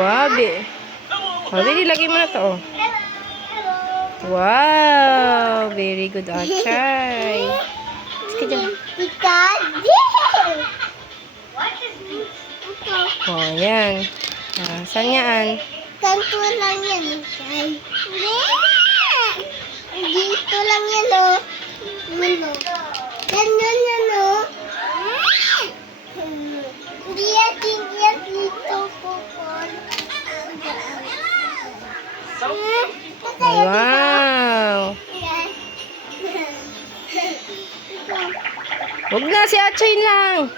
Wabi. Wabi, lagay mo na to. Oh. Wow, very good, Achay. Sige dyan. Oh, yan. Saan yan? Ganito lang yan, Achay. Dito lang yan, oh. Ganyan yan, oh. Hindi yan dito po. Wow. Huwag na, si Achay lang.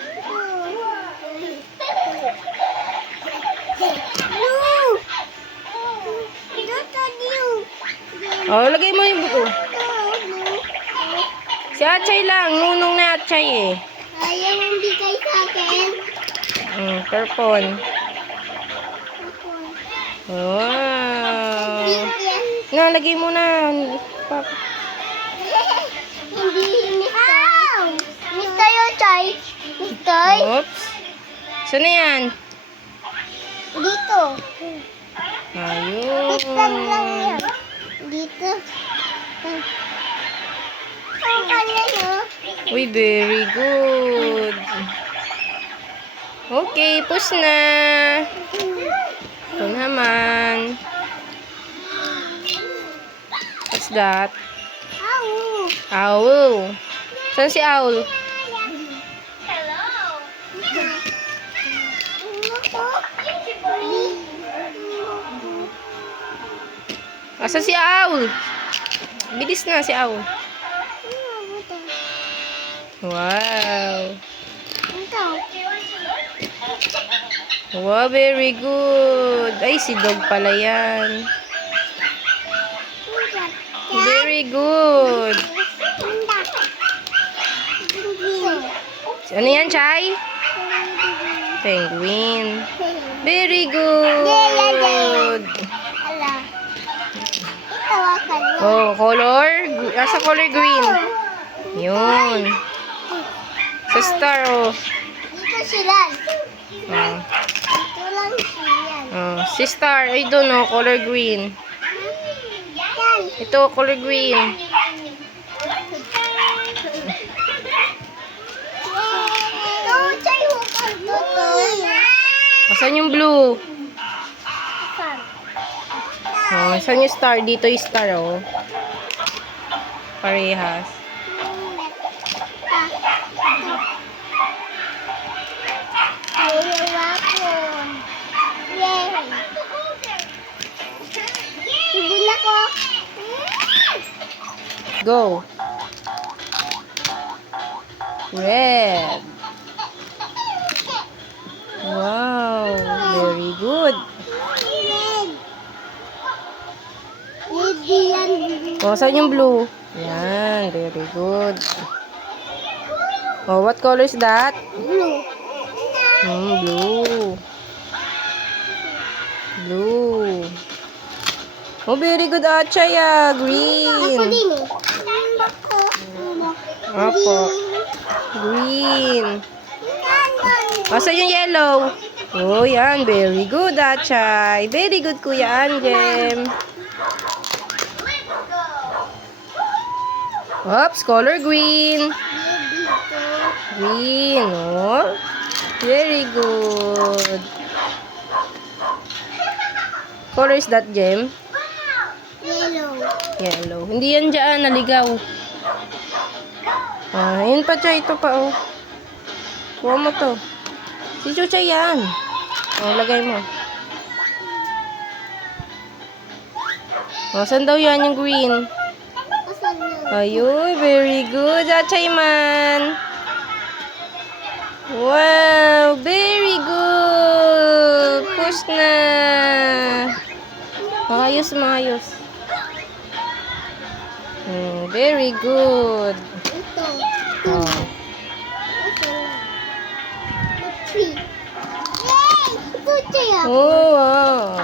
Oh, lagay mo yung buko. Si Achay lang. Nunong na Achay eh. Ayaw mong bigay sa akin. Purple. Wow. Nalagay mo na. Hindi, Mister. Mister yung Chay. Mister. Oops. Saan na yan? Dito. Ayun. Mister lang yan. Dito. Ang kanya nyo. Uy, very good. Okay, push na. Ito naman. What's that? Ow. Owl. Saan si Owl? Asa si Owl? Bilis na si Owl. Wow. Wow, very good. Ay, si dog pala yan. Very good. Ano yan, Chay? Penguin. Very good. Oh, color? Asa color green? Yun. Sa star, oh. Dito sila. Dito lang sila. Si star, ay doon, oh, color green. Yan. Ito, color green. Asan yung blue? Oh, saan yung star? Dito yung star, oh. Parehas. Go. Red. Wow, very good. Oh, saan yung blue? Yan, very good. Oh, what color is that? Blue. Blue. Blue. Oh, very good, Achay. Green. Ako din eh. Opo. Green. Saan yung yellow? Oh, yan. Very good, Achay. Very good, Kuya Anjem. Oops, color green. Green, oh. Very good. Color is that, Jem? Yellow. Yellow. Hindi yan dyan, naligaw. Yun pa, Chay. Ito pa, oh. Kuha mo to. Si Chucha yan. Oh, lagay mo. Oh, saan daw yan yung green? Ayun, very good, Achay man. Wow, very good. Push na. Maayos. Very good. Ito. Oh. Three. Yay! Ito siya. Oh, wow.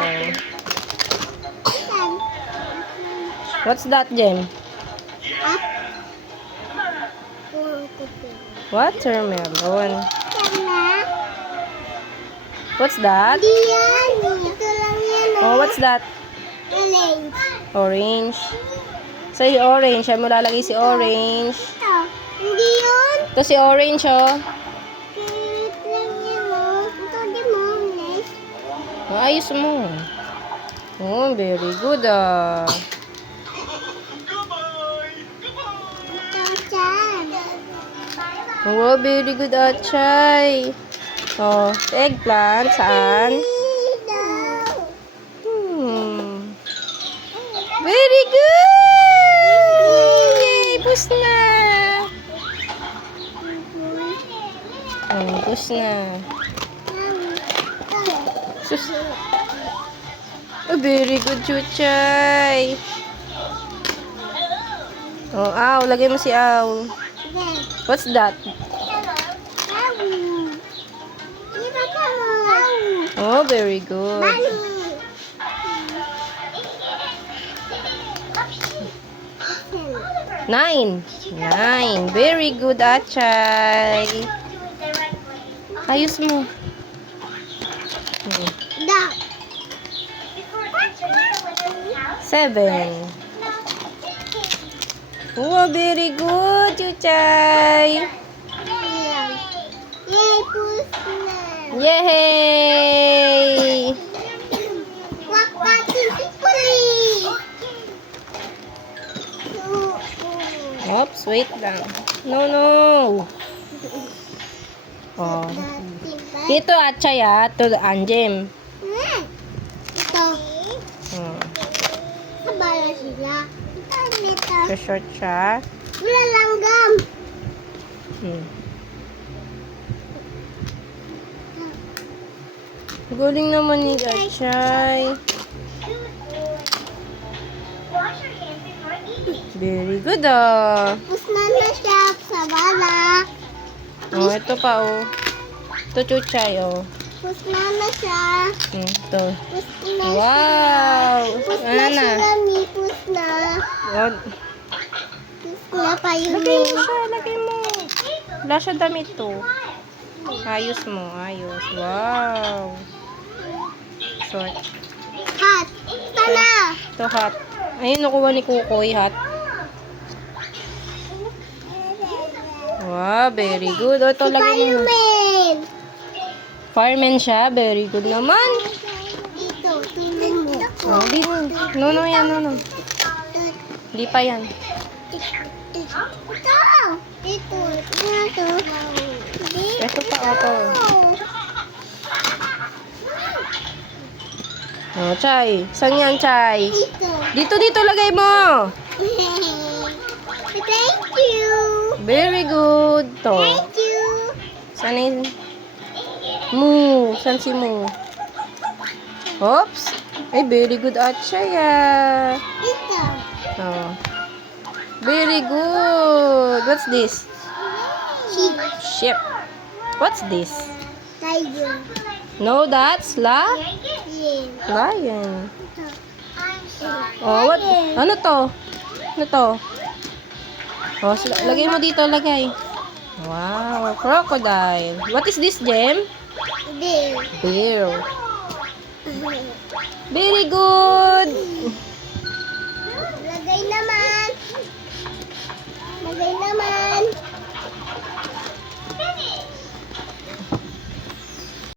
What's that, Jem? Watermelon. What's that? Hindi yan. Ito Oh, what's that? Orange. Orange. So, yung orange. Saan mo lalagay si orange? Ito. Hindi yun. Ito si orange, oh. Wait lang yan, oh. Ito, di mo. Next. Ayos mo. Oh, very good, ah. Ito, Chan. Oh, very good, Achay. Oh, eggplant. Saan? Dito. Very good! Yay! Push na! Oh, push na. Sus. Oh, very good, Chuchay. Oh, Aw. Lagay mo si Aw. Then, What's that? Oh, very good. Nine. Very good, Achay. Ayos mo. Dog. 7. Oh, very good, Chuchay. Yay, push na. Yay! Wak participally. Oops, wait lang. No. Oh. Dito, Achay, ah. Ito, Anjem. Ito. Oh. Sabala sila. Ito, nito. So, short siya. Wala langgam. Galing naman ni Achay. Very good, ah. Push na siya sa bala. Oh, ito pa, oh. Ito, Chuchay, oh. Push na siya. Ito. Push na Wow! Push Ano na na? sila, mi. Push na. Oh, Push na pa yun. lagay mo siya, lagay mo. Wala siya damit, to. Ayos mo, ayos. Wow! Short. Hot. Sana. Ito, hot. Ayun, nakuha ni Kukoy, hot. Wow, very good. O, ito, lagay mo. Fireman. Fireman siya. Very good naman. Dito. Tingnan mo. Oh, di mo. No, yan, no. Hindi pa yan. Ito. Dito. Dito. Ito pa, ito. Oh, Chay. Saan yan, Chay? Dito. Dito, lagay mo. Thank you. Very good. To. Thank you. Saan yung... Moo. Saan si Moo? Oops. Ay, very good, Achay, ah. Dito. Oh. Very good. What's this? Sheep. Ship. What's this? Tiger. No, that's Yeah. lion. Ito. Oh, what? Ano to? Ano to? Oh, lagay mo dito, lagay. Wow, crocodile. What is this, Jem? Bear. Bear. Very good. Lagay naman. Lagay naman.